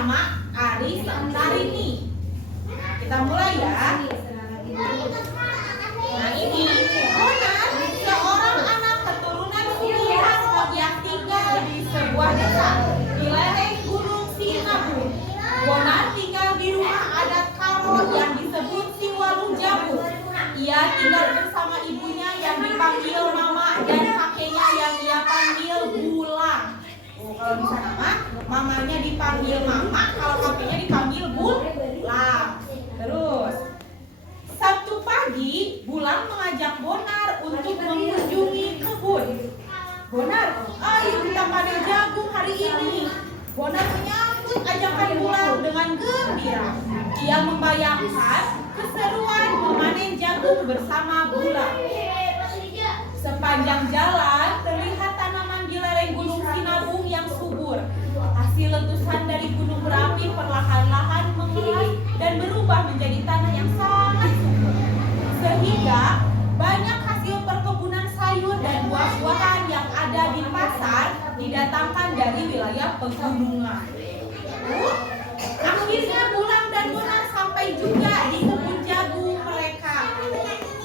bersama Ari Santarini. Kita mulai ya. Nah ini Bonar, seorang anak keturunan Sinihan yang tinggal di sebuah desa di lereng Gunung Sinabung. Bonar tinggal di rumah adat Karo yang disebut Siwalu Jabu. Ia tinggal bersama ibunya yang dipanggil Mama dan kakeknya yang ia panggil Bulang. Kalau di sana mamanya dipanggil Mama, kalau kakeknya dipanggil Bulang. Terus Sabtu pagi, Bulang mengajak Bonar untuk mengunjungi kebun. Bonar, ayo kita panen jagung hari ini. Bonar menyambut ajakan Bulang dengan gembira. Ia membayangkan keseruan memanen jagung bersama Bulang. Sepanjang jalan terlihat tanaman di lereng Gunung Sinabung yang subur. Hasil letusan dari gunung berapi perlahan-lahan mengeras dan berubah menjadi tanah yang sangat subur. Sehingga banyak hasil perkebunan sayur dan buah-buahan yang ada di pasar didatangkan dari wilayah pegunungan. Akhirnya Bulang dan Bonar sampai juga di kebun jagung mereka.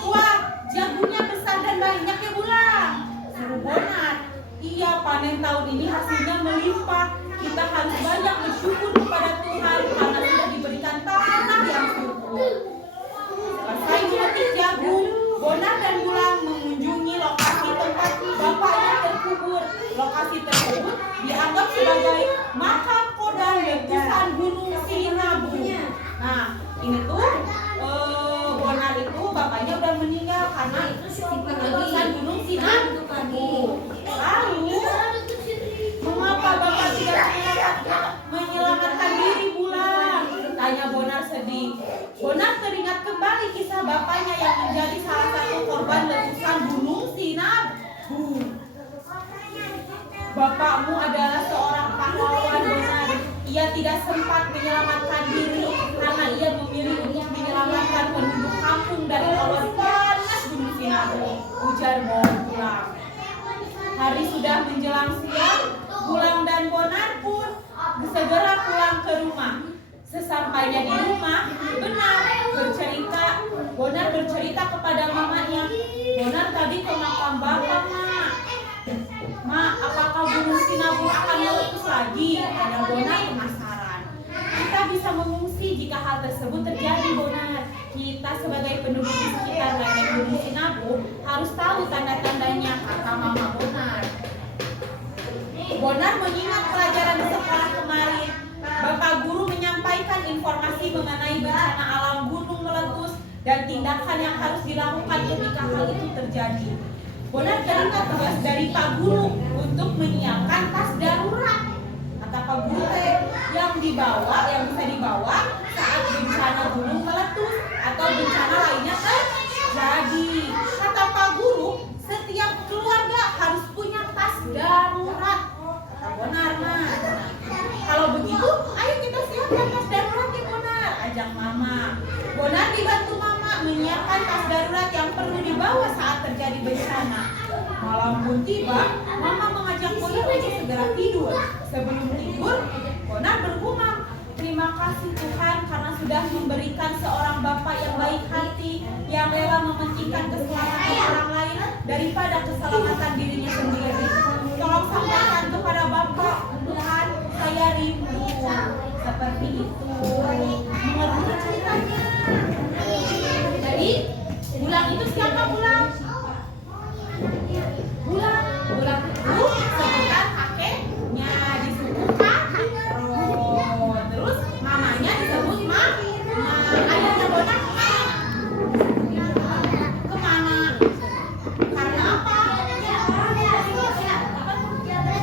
Wah, jagungnya besar dan banyak ya Bulang, seru Bonar. Iya, panen tahun ini hasilnya melimpah. Kita harus banyak bersyukur kepada Tuhan karena sudah diberikan tanah yang subur. Selesai memetik jagung, Bonar dan Bulang mengunjungi lokasi tempat bapaknya terkubur. Lokasi tersebut dianggap sebagai makam kodam letusan Gunung Sinabung. Nah, ini tuh Bonar itu bapaknya udah meninggal karena letusan Gunung Sinabung. Lalu mengapa bapak tidak menyelamatkan diri Bulang? Tanya Bonar sedih. Bonar teringat kembali kisah bapaknya yang menjadi salah satu korban letusan Gunung Sinabung. Bapakmu adalah seorang pahlawan Bonar. Ia tidak sempat menyelamatkan diri karena ia memilih untuk menyelamatkan penduduk kampung dari awan panas Gunung Sinabung. Ujar Bulang. Hari sudah menjelang siang, Bulang dan Bonar pun segera pulang ke rumah. Sesampainya di rumah, Bonar bercerita kepada mamanya. Bonar tadi ke makam bapak, Mak. Mak, apakah Gunung Sinabung akan meletus lagi? Ada Bonar penasaran. Kita bisa mengungsi jika hal tersebut terjadi, Bonar. Kita sebagai penduduk di sekitar lereng Gunung Sinabung harus tahu tanda-tandanya, kata Mama Bonar. Bonar mengingat pelajaran di sekolah kemarin. Bapak guru menyampaikan informasi mengenai bencana alam gunung meletus dan tindakan yang harus dilakukan ketika hal itu terjadi. Bonar teringat tugas dari Pak Guru untuk menyiapkan tas darurat. Kata Pak Guru yang bisa dibawa saat bencana gunung meletus atau bencana lainnya terjadi. Kata Pak Guru, setiap keluarga harus punya tas darurat. Kata Bonar, Nah, kalau begitu, ayo kita siapkan tas darurat ya Bonar, ajak Mama. Bonar dibantu Mama menyiapkan tas darurat yang perlu dibawa saat terjadi bencana. Malam pun tiba, Mama mengajak Bonar untuk segera tidur. Sebelum tidur, Bonar bergumam, terima kasih Tuhan karena sudah memberikan seorang bapak yang baik hati, yang rela mementingkan keselamatan orang lain daripada keselamatan dirinya sendiri. Tolong sampaikan kepada Bapak, Tuhan, saya rindu. Seperti itu. Mengerti ceritanya. Jadi, Bulang itu siapa Bulang? Bulang itu sebutan kakeknya di suku Karo. Terus mamanya disebut ayahnya Bonar kemana? Karena apa?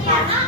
Karena